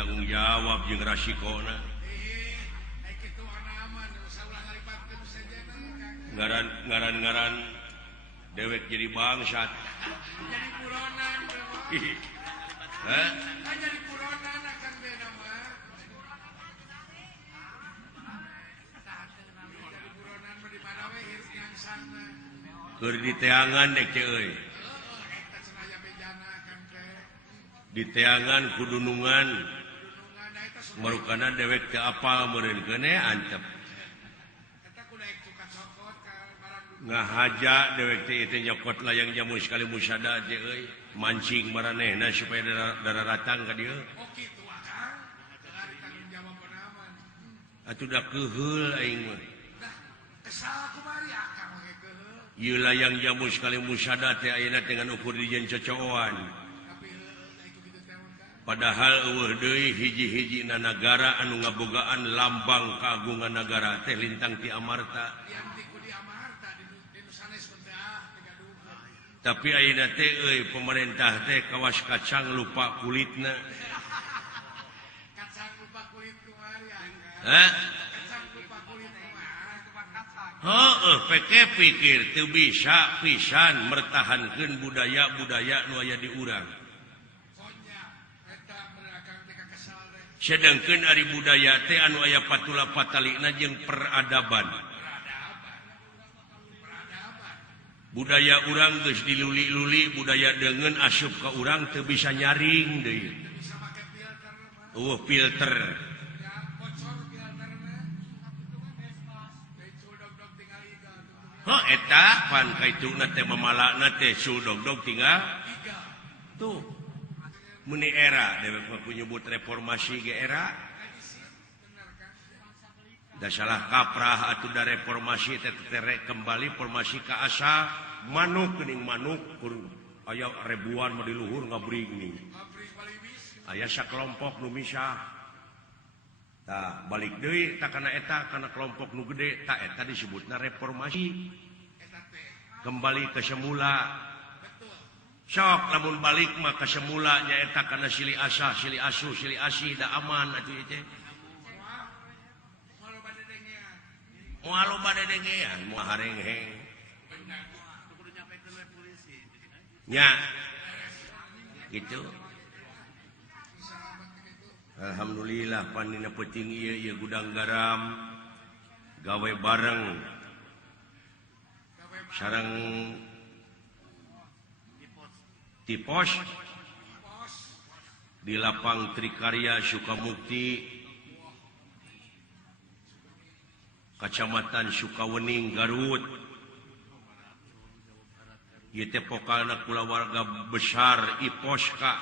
tanggung jawab jeung rasikona ngaran dewek jadi bangsat jadi buronan hah jadi buronan akan beda mah jadi buronan mah di mana we hirup nyangsang keur di teangan dek euy eta cenah bejana akan teh di teangan kudunungan marukana dewek teu apal meureun keune antep eta kudu daek cuka cokot ka barang ngahaja dewek teh nyokot layang jamu sekali musada teh euy mancing maranehna supaya dararatang ka dieu oh kitu akang ari tanggung jawab naon atuh da keheul aing mah dah kesal kumari akang ge keheul ieu layang jamu sekali musada teh ayeuna dengan ukur dijeun cocoan tapi itu kitu teh kan padahal eueuh deui hiji-hijina nagara anu ngabogaan lambang kagungan nagara teh lintang ti Amarta diam ti ku di Amarta di sanes teh tegaduhan tapi ayeuna teh euy pemerintah teh kawas kacang lupa kulitna kacang lupa kulit kumari akang hah kacang lupa kulit kumari heueuh peke pikir teu bisa pisan mertahankeun budaya-budaya nu aya di urang sonya eta berakang teh kesal teh sedangkeun ari budaya teh anu aya patula patalina jeung peradaban budaya urang geus diluli-luli budaya deungeun asup ka urang teu bisa nyaring deui bisa make filter mah filter ya bocor filterna itu dog tinggal iga heuh eta pan kaituna teh mamalana teh sudog-dog tinggal iga tuh meni era dewek mah nyebut reformasi ge era bener kan da salah kaprah atuh da reformasi teh terek kembali formasi ka asal manuk geuning manuk aya ribuan mah di luhur ngabring nih abri balibis aya sakelompok nu misah tah balik deui tah kana eta kana kelompok nu gede tah eta disebutna reformasi eta teh kembali ke semula betul sok lamun balik mah ka semula nyaeta kana silih asah silih asuh silih asih da aman atuh ieu teh malu bade dengean moal loba dedengean moal harengheng kudu nyampekeun we polisi nya gitu alhamdulillah panina peuting ieu gudang garam gawe bareng sareng di pos di lapang Trikarya Sukamukti Kacamatan Sukawening Garut ieu teh pokalna kulawarga besar IPOSKA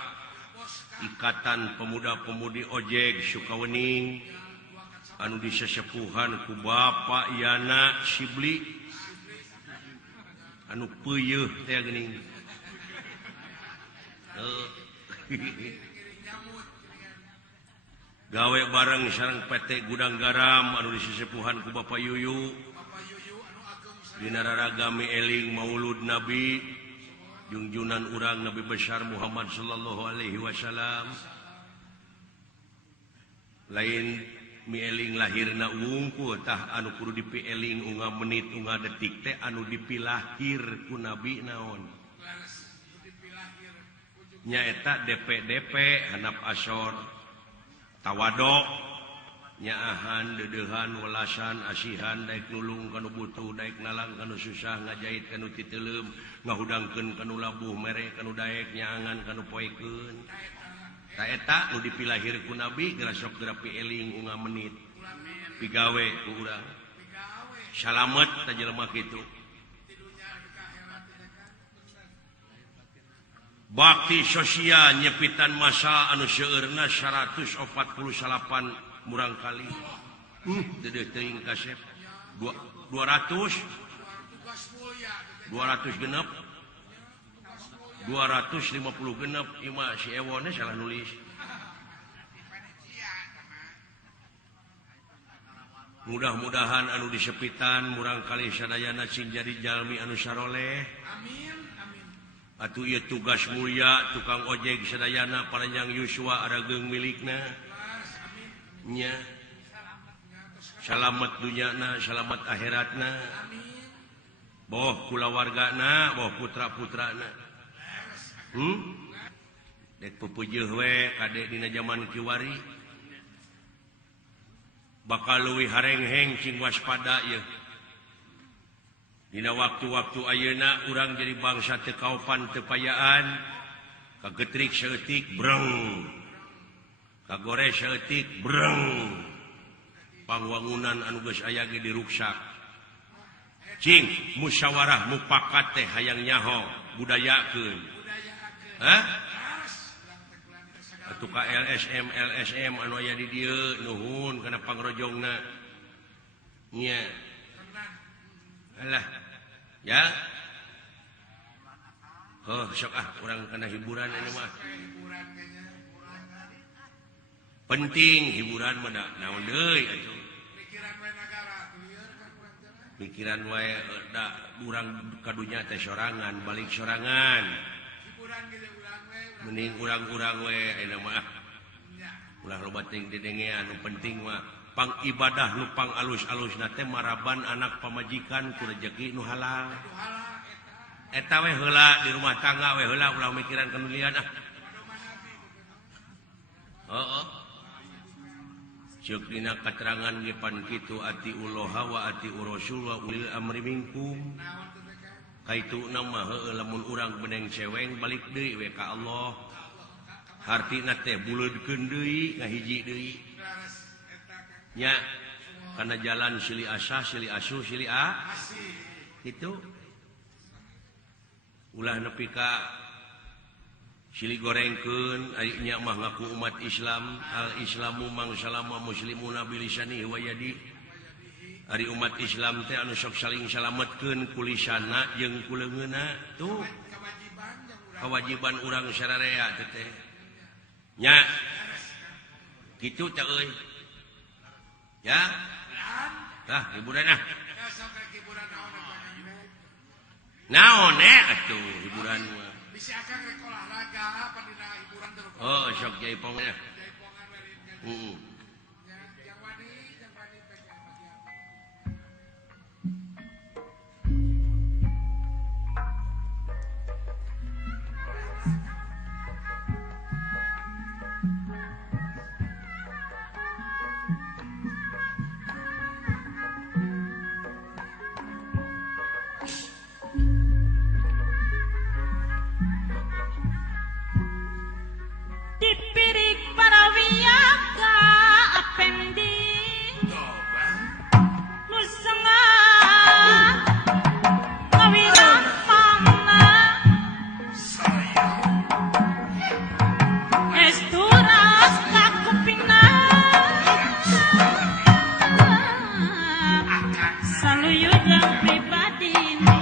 Ikatan Pemuda-Pemudi Ojek Sukawening anu disesepuhan ku Bapak Yana Sibli anu peuyeuh teh geuning gawe bareng sareng PT Gudang Garam anu disesepuhan ku Bapak Yuyu Bapak Yuyu anu ageng dina raragami eling Maulud Nabi junjunan urang Nabi besar Muhammad sallallahu alaihi wasallam lain mieling lahirna wungkul tah anu kudu dipieling unga menit unga detik teh anu dipilahir ku Nabi naon laras dipilahir nyaeta DP handap asor tawadok nyaahan dedehan welasan asihan daek nulung kanu butuh daek nalang kanu susah ngajait kanu titeuleum ngahudangkeun kanu labuh mere kanu daek nyaangan kanu poekeun ta eta nu dipilahir ku Nabi geura sok geura pieling unga menit pigawe ku urang pigawe salamet ta jelema kitu tidunya di akhirat teh kan bakti sosial nyepitan masa anu seueurna 148 murang kali deudeuh teuing kasep 200 tugas mulia 200 genep 250 genep ima si Ewone salah nulis mudah-mudahan anu disepitan murang kali sadayana sing jadi jalmi anu saroleh amin amin atuh ieu tugas mulia tukang ojek sadayana paranjang Yuswa arageung milikna nya salamet dunyana salamet akhiratna boh kulawargana boh putra-putrana dek pupujeuh we kade dina zaman kiwari bakal leuwih harengheng cing waspada ieu dina waktu-waktu ayeuna urang jadi bangsa teu kaopan teu payaan kagetrik saeutik breng kagore saeutik breng pangwangunan anu geus aya ge diruksak cing musyawarah mupakat teh hayang nyaho budayakeun atuh ka LSM anu aya di dieu nuhun kana pangrojongna nya alah ya sok urang kana hiburan ini mah penting hiburan mah naon deui atuh pikiran wae da urang kadunya teh sorangan balik sorangan mending urang-urang we ayeuna mah ulah loba ting didengean anu penting mah pangibadah nu pang alus-alusna teh maraban anak pamajikan ku rezeki nu halal eta we heula di rumah tangga we heula ulah mikiran kana lian ceuk dina katerangan ge pan kitu ati uloha wa ati rasul wa ulil amri minkum kaituna mah heueuh lamun urang beneng ceweng balik deui we ka Allah hartina teh buleudkeun deui ngahiji deui nya kana jalan silih asah silih asuh silih kitu ulah nepi ka silih gorengkeun ari nya mah ngaku umat Islam al islamu mang salama muslimuna bilisani wa yadi ari umat Islam teh anu sok saling salametkeun ku lisanna jeung ku leungeunna tuh kewajiban urang sararea teh nya kitu teh euy ya tah hiburan naon atuh hiburan mah bisi akang rek olahraga apa dina hiburan teh sok jaipongan yang wani pegang Dipirik para wiyaga apendi nusanga ngawirang pangna esturas kakupina saluyudang pribadina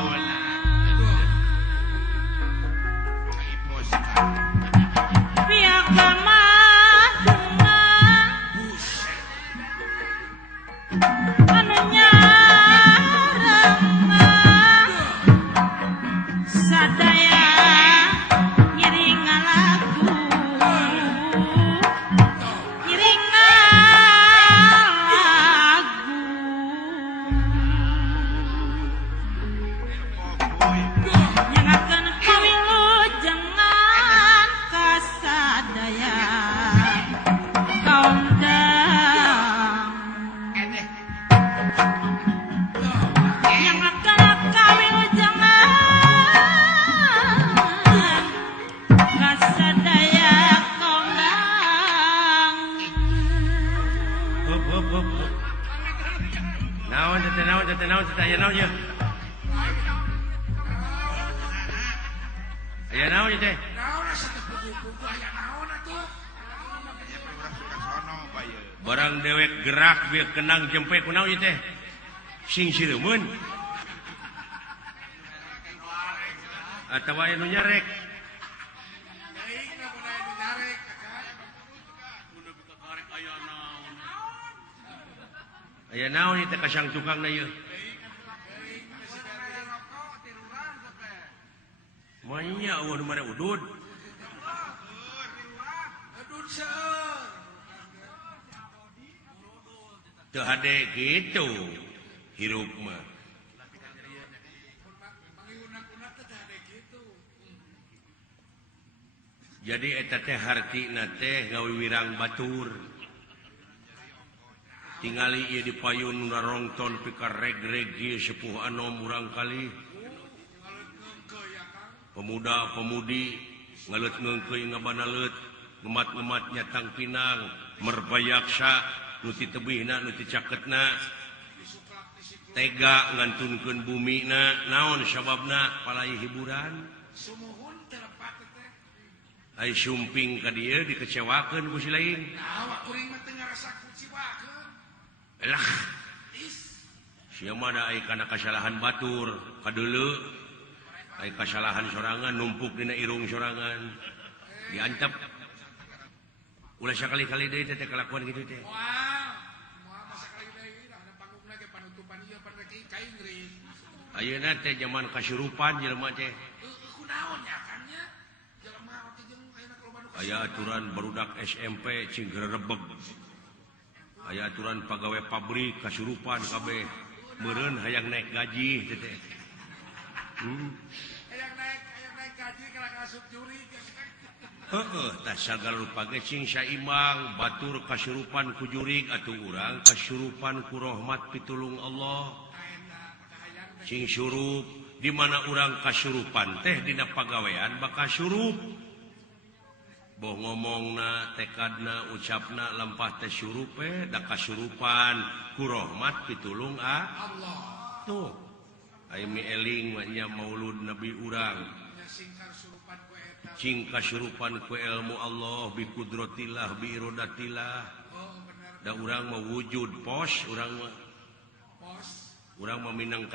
naon aya naon ye aya naon ye teh naon asa buku aya naon atuh barang dewek gerak bieu kenang jempe kunaon ye teh sing sileumeun atawa anu nyarek aya naon teh kasang tukangna ieu manya eueuh nu mare udud teu hade gitu hirup mah. Jadi eta teh hartina teh ngawiwirang batur. Tingali ieu dipayun rarongton pikar reg-reg ieu sepuh anom urang kali. Pemuda-pemudi ngaleut ngeungkeuy ngabanaleut, ngemat-ngemat nyatang pinang, merbayaksa nu ti tebihna nu ti caketna. Tega ngantunkeun bumina, naon sababna palai hiburan. Sumuhun terepat teh. Ai sumping ka dieu dikecewakeun ku si lain. Nah, kuring mah teu ngarasa kuciwakeun. Elah, sia mah da ai kana kasalahan batur, kadeuleu ai kasalahan sorangan numpuk dina irung sorangan. Diantep. Ulah sakali-kali deui teh kelakuan kitu teh. Moal masa kali deui dah ada panggungna ge panutupan ieu pergi ka Inggris. Ayeuna teh zaman kasurupan jelema teh. Kunaon ya kan nya? Jelema teh jeung ayeuna loba nu Aya aturan barudak SMP cing gerebeg. Aya aturan pagawe pabrik kasurupan kabeh. Meureun hayang naik gaji teh teh. hayang naik gaji kalau kasut juri. Heeh, tah sagala rupa ge cing saimbang, batur kasurupan ku jurig atuh urang kasurupan ku rahmat pitulung Allah. Cing surup di mana urang kasurupan teh dina pagawean bakal surup. Boh ngomongna, tekadna, ucapna lampah teh surup da kasurupan ku rahmat pitulung Allah. Tuh. Ai mi eling nya maulud Nabi urang. Nya singkar surupan ku eta. Cing kasurupan ku ilmu Allah bi kudratillah bi iradatillah. Oh bener. Da urang mah wujud pos urang mah Pos. urang mah minang